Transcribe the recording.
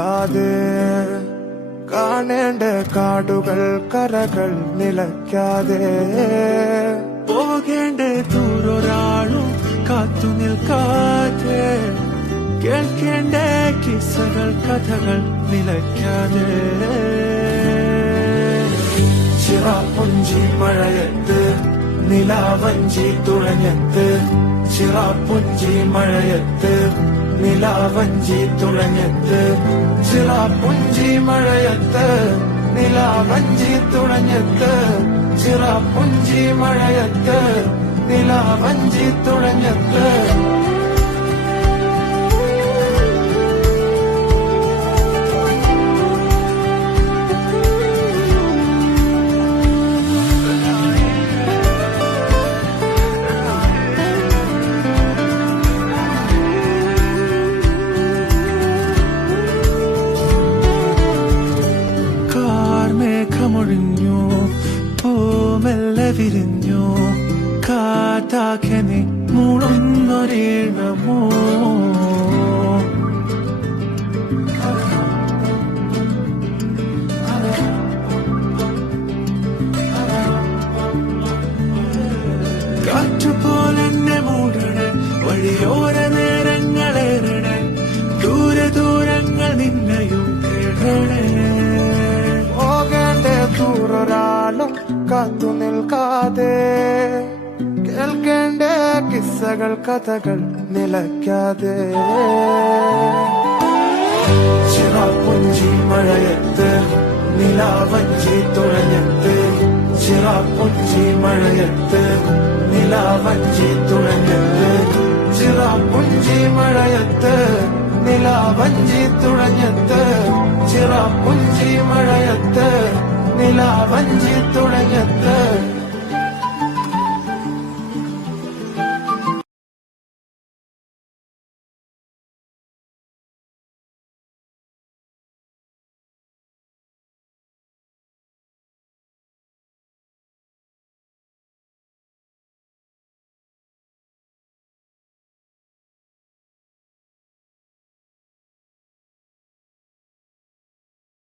ഇല്ലാതെ കാണേണ്ട കാടുകൾ കരകൾ നിലയ്ക്കാതെ പോകേണ്ട ദൂരൊരാളും കാത്തു നിൽക്കാതെ കേൾക്കേണ്ട കിസ്സകൾ കഥകൾ നിലയ്ക്കാതെ ചിറാപ്പുഞ്ചി മഴയത്ത് നിലാവഞ്ചി തുഴഞ്ഞത്ത് ചിറാപ്പുഞ്ചി മഴയത്ത് നിലാവഞ്ചി തുഴഞ്ഞത്ത് ചിറാപ്പുഞ്ചി മഴയത്ത് നിലാവഞ്ചി തുഴഞ്ഞത്ത് ചിറാപ്പുഞ്ചി മഴയത്ത് നിലാവഞ്ചി തുഴഞ്ഞത്ത് മേഘമൊഴിഞ്ഞു പൂമെല്ലെ വിരിഞ്ഞു കാറ്റാകെ നീ മൂളുന്നൊരീണമോ കാറ്റുപോലെന്നെ മൂടണേ വഴിയോര നേരങ്ങളേറണേ ദൂരെ ദൂരങ്ങൾ നിന്നെയും കേടണേ ദൂരൊരാളും കാത്തു നിൽക്കാതെ കേൾക്കേണ്ട കിസ്സകൾ കഥകൾ നിലയ്ക്കാതെ ചിറാപ്പുഞ്ചി മഴയത്ത് നിലാവഞ്ചി തുഴഞ്ഞത്ത് ചിറാപ്പുഞ്ചി മഴയത്ത് നിലാവഞ്ചി തുഴഞ്ഞത്ത് ചിറാപ്പുഞ്ചി മഴയത്ത് നിലാവഞ്ചി തുഴഞ്ഞത്ത് ചിറാപ്പുഞ്ചി മഴയത്ത് നിലാവഞ്ചി